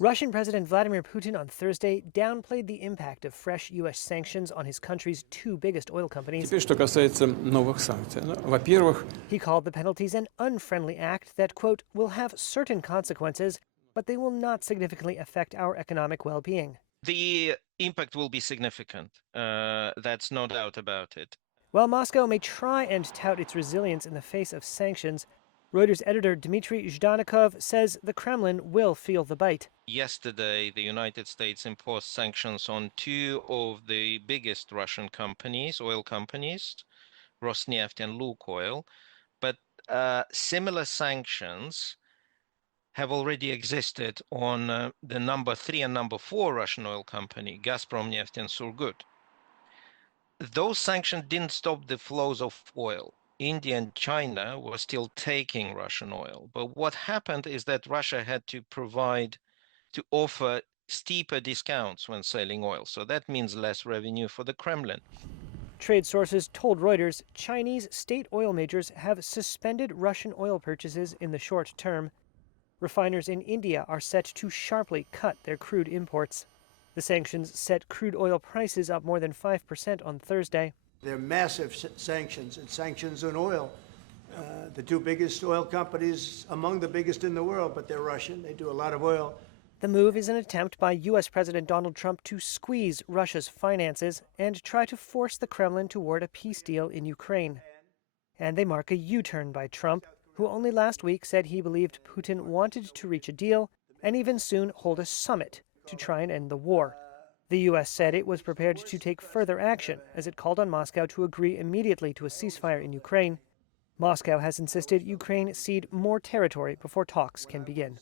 Russian President Vladimir Putin on Thursday downplayed the impact of fresh U.S. sanctions on his country's two biggest oil companies. Теперь, что касается новых санкций. Во-первых, He called the penalties an unfriendly act that, quote, will have certain consequences, but they will not significantly affect our economic well-being. The impact will be significant. That's no doubt about it. While Moscow may try and tout its resilience in the face of sanctions, Reuters editor Dmitry Zhdanikov says the Kremlin will feel the bite. Yesterday, the United States imposed sanctions on two of the biggest Russian companies, oil companies, Rosneft and Lukoil. But similar sanctions have already existed on the number 3 and number 4 Russian oil company, Gazpromneft and Surgut. Those sanctions didn't stop the flows of oil. India and China were still taking Russian oil. But what happened is that Russia had to offer steeper discounts when selling oil. So that means less revenue for the Kremlin. Trade sources told Reuters Chinese state oil majors have suspended Russian oil purchases in the short term. Refiners in India are set to sharply cut their crude imports. The sanctions set crude oil prices up more than 5% on Thursday. They're massive sanctions, and sanctions on oil. The two biggest oil companies, among the biggest in the world, but they're Russian. They do a lot of oil. The move is an attempt by U.S. President Donald Trump to squeeze Russia's finances and try to force the Kremlin toward a peace deal in Ukraine. And they mark a U-turn by Trump, who only last week said he believed Putin wanted to reach a deal and even soon hold a summit to try and end the war. The U.S. said it was prepared to take further action as it called on Moscow to agree immediately to a ceasefire in Ukraine. Moscow has insisted Ukraine cede more territory before talks can begin.